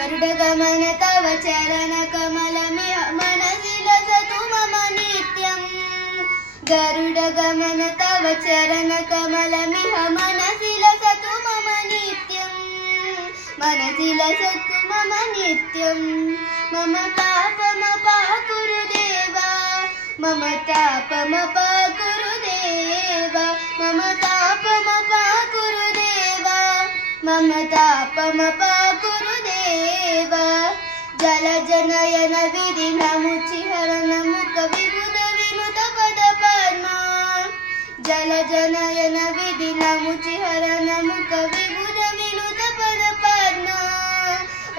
गरुडगमन तव चरणकमलमिह मनसि लसतु मम नित्यम् गरुडगमन तव चरणकमलमिह मनसि लसतु मम नित्यम् मनसि लसतु मम नित्यम् मम तापमपाकुरु देवा मम तापमपाकुरु देवा मम तापमपाकुरु देवा मम तापमपाकुरु देवा जलजनयन विधिनमुचिहरन मुख विबुध विनुत पद पद्मा जलजनयन विधिनमुचिहरन मुख विबुध विनुत पद पद्मा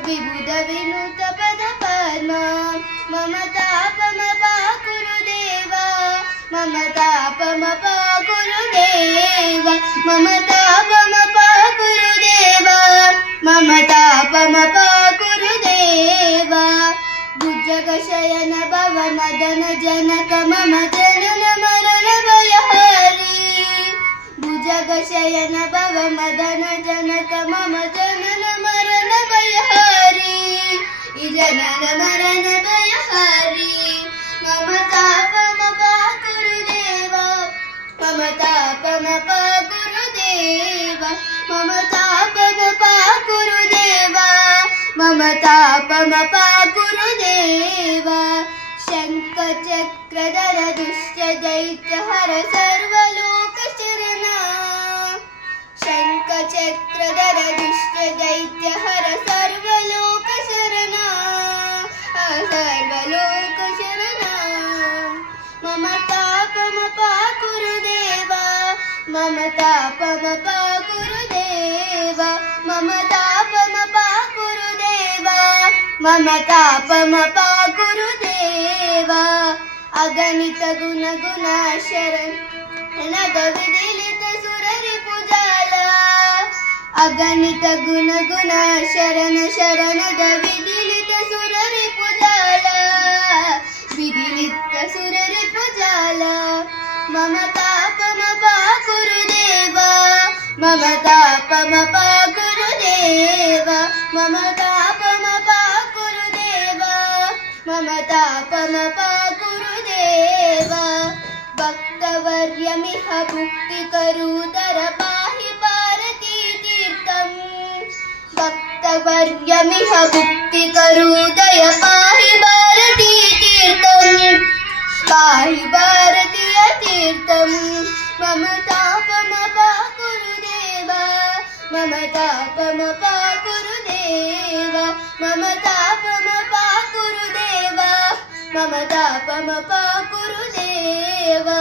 विबुध विनुत पद पद्मा मम तापमपाकुरु देवा मम तापमपाकुरु देवा मम तापमपाकुरु देवा मम तापमपाकुरु देवा भुजगशयन भव मदन जनक मम जनन मरण भयहारी भुजगशयन भव मदन जनक मम जनन मरण भयहारी जनन मरण भयहारी मम तापमपाकुरु देवा मम तापमपाकुरु देवा मम तापमपाकुरु देवा मम तापमपाकुरु देवा शङ्खचक्रधर दुष्ट दैत्यहर सर्वलोकशरणा शङ्खचक्रधर दुष्ट दैत्यहर सर्वलोकशरणा सर्वलोकशरणा मम तापमपाकुरु देवा मम तापमपाकुरु देवा मम तापमपाकुरु देवा मम तापमपाकुरु देवा अगणित गुण गुणाशरणद विदिलित सुररिपुजाला अगणित गुण गुणाशरण शरणद विदिलित सुररिपुजाला विदिलित सुररिपुजाला मम तापमपाकुरु देवा मम तापमपाकुरु देवा मम तापमपाकुरु देवा मम तापमपाकुरु देवा भक्तवर्यमिह भुक्तिकरुदर पाहि भारती तीर्थम् भक्तवर्यमिह भुक्तिकरुदय पाहि भारती तीर्थम् पाहि भारतीय तीर्थम् मम तापमपाकुरु देवा मम तापमपाकुरु देवा मम तापमपाकुरु देवा मम तापमपाकुरु देवा